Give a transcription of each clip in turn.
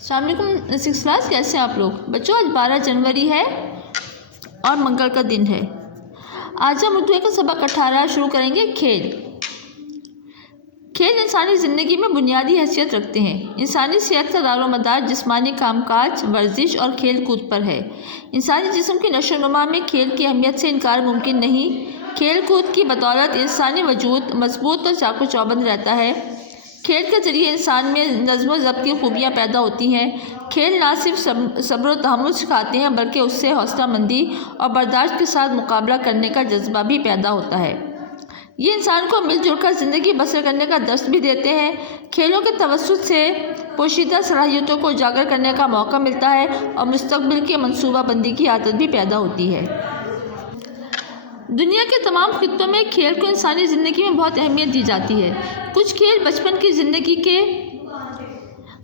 السلام علیکم 6 کلاس، کیسے ہیں آپ لوگ بچوں؟ آج 12 جنوری ہے اور منگل کا دن ہے۔ آج ہم اردو کا سبق 18 شروع کریں گے۔ کھیل انسانی زندگی میں بنیادی حیثیت رکھتے ہیں۔ انسانی صحت کا دار و مدار جسمانی کام کاج، ورزش اور کھیل کود پر ہے۔ انسانی جسم کی نشو و نما میں کھیل کی اہمیت سے انکار ممکن نہیں۔ کھیل کود کی بدولت انسانی وجود مضبوط اور چاق و چوبند رہتا ہے۔ کھیل کے ذریعے انسان میں نظم و ضبط کی خوبیاں پیدا ہوتی ہیں۔ کھیل نہ صرف صبر و تحمل سکھاتے ہیں بلکہ اس سے حوصلہ مندی اور برداشت کے ساتھ مقابلہ کرنے کا جذبہ بھی پیدا ہوتا ہے۔ یہ انسان کو مل جل کر زندگی بسر کرنے کا درس بھی دیتے ہیں۔ کھیلوں کے توسط سے پوشیدہ صلاحیتوں کو اجاگر کرنے کا موقع ملتا ہے اور مستقبل کی منصوبہ بندی کی عادت بھی پیدا ہوتی ہے۔ دنیا کے تمام خطوں میں کھیل کو انسانی زندگی میں بہت اہمیت دی جاتی ہے۔ کچھ کھیل بچپن کی زندگی کے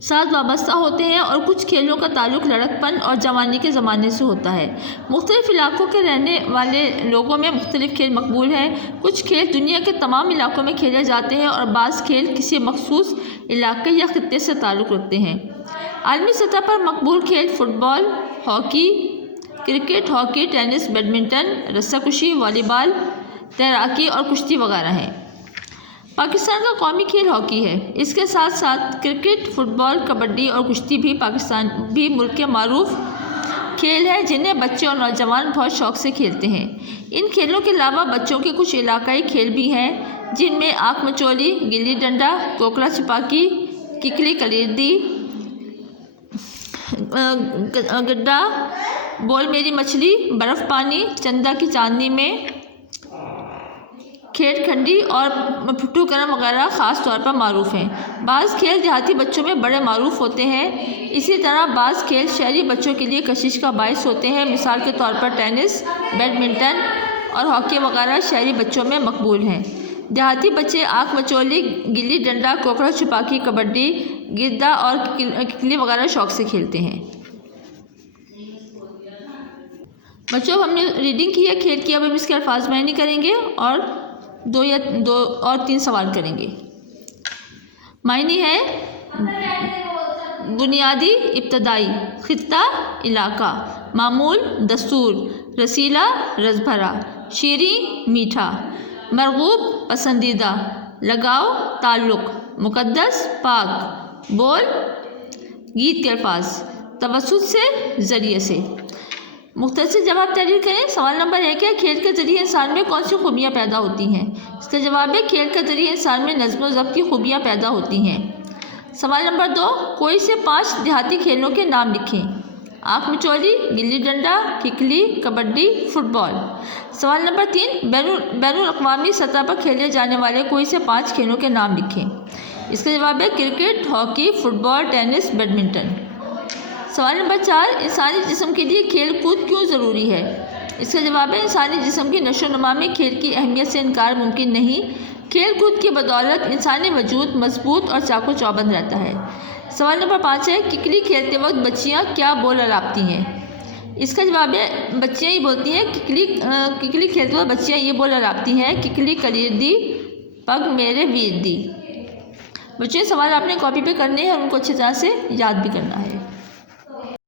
ساتھ وابستہ ہوتے ہیں اور کچھ کھیلوں کا تعلق لڑکپن اور جوانی کے زمانے سے ہوتا ہے۔ مختلف علاقوں کے رہنے والے لوگوں میں مختلف کھیل مقبول ہیں۔ کچھ کھیل دنیا کے تمام علاقوں میں کھیلے جاتے ہیں اور بعض کھیل کسی مخصوص علاقے یا خطے سے تعلق رکھتے ہیں۔ عالمی سطح پر مقبول کھیل football, hockey, cricket, hockey, tennis, badminton, رسہ کشی، والی بال، تیراکی اور کشتی وغیرہ ہیں۔ پاکستان کا قومی کھیل ہاکی ہے۔ اس کے ساتھ ساتھ کرکٹ، فٹ بال، کبڈی اور کشتی بھی ملک کے معروف کھیل ہیں جنہیں بچے اور نوجوان بہت شوق سے کھیلتے ہیں۔ ان کھیلوں کے علاوہ بچوں کے کچھ علاقائی کھیل بھی ہیں جن میں آنکھ مچولی، گلی ڈنڈا، کوکڑا چھپاکی، ککلی کلیدی، گڈا، بول میری مچھلی، برف پانی، چندہ کی چاندنی میں، کھیل کھنڈی اور پھٹو کرم وغیرہ خاص طور پر معروف ہیں۔ بعض کھیل دیہاتی بچوں میں بڑے معروف ہوتے ہیں۔ اسی طرح بعض کھیل شہری بچوں کے لیے کشش کا باعث ہوتے ہیں۔ مثال کے طور پر ٹینس، بیڈمنٹن اور ہاکی وغیرہ شہری بچوں میں مقبول ہیں۔ دیہاتی بچے آنکھ مچولی، گلی ڈنڈا، کوکڑا چھپاکی، کبڈی، گدا اور ککلی وغیرہ شوق سے کھیلتے ہیں۔ بچوں ہم نے ریڈنگ کی ہے کھیل کی، اب ہم اس کے الفاظ معنی کریں گے اور دو اور تین سوال کریں گے۔ معنی ہے بنیادی، ابتدائی، خطہ، علاقہ، معمول، دستور، رسیلہ، رس بھرا، شیریں، میٹھا، مرغوب، پسندیدہ، لگاؤ، تعلق، مقدس، پاک، بول، گیت کے الفاظ، توسط سے، ذریعے سے۔ مختصر جواب تحریر کریں۔ سوال نمبر 1 ہے کھیل کے ذریعے انسان میں کون سی خوبیاں پیدا ہوتی ہیں؟ اس کا جواب ہے کھیل کے ذریعے انسان میں نظم و ضبط کی خوبیاں پیدا ہوتی ہیں۔ سوال نمبر 2 کوئی سے 5 دیہاتی کھیلوں کے نام لکھیں۔ آنکھ مچولی، گلی ڈنڈا، ککلی، کبڈی، فٹ بال۔ سوال نمبر 3 بین الاقوامی سطح پر کھیلے جانے والے کوئی سے 5 کھیلوں کے نام لکھیں۔ اس کا جواب ہے کرکٹ، ہاکی، فٹ بال، ٹینس، بیڈمنٹن۔ سوال نمبر 4 انسانی جسم کے لیے کھیل کود کیوں ضروری ہے؟ اس کا جواب ہے انسانی جسم کی نشو و نما میں کھیل کی اہمیت سے انکار ممکن نہیں۔ کھیل کود کی بدولت انسانی وجود مضبوط اور چاق و چوبند رہتا ہے۔ سوال نمبر 5 ہے ککلی کھیلتے وقت بچیاں کیا بول الاپتی ہیں؟ اس کا جواب ہے بچیاں یہ بولتی ہیں ککلی کھیلتے وقت بچیاں یہ بول الاپتی ہیں، ککلی کلیدی، پگ میرے ویر دی۔ بچے سوال آپ نے کاپی پہ کرنے ہیں اور ان کو اچھی طرح سے یاد بھی کرنا ہے۔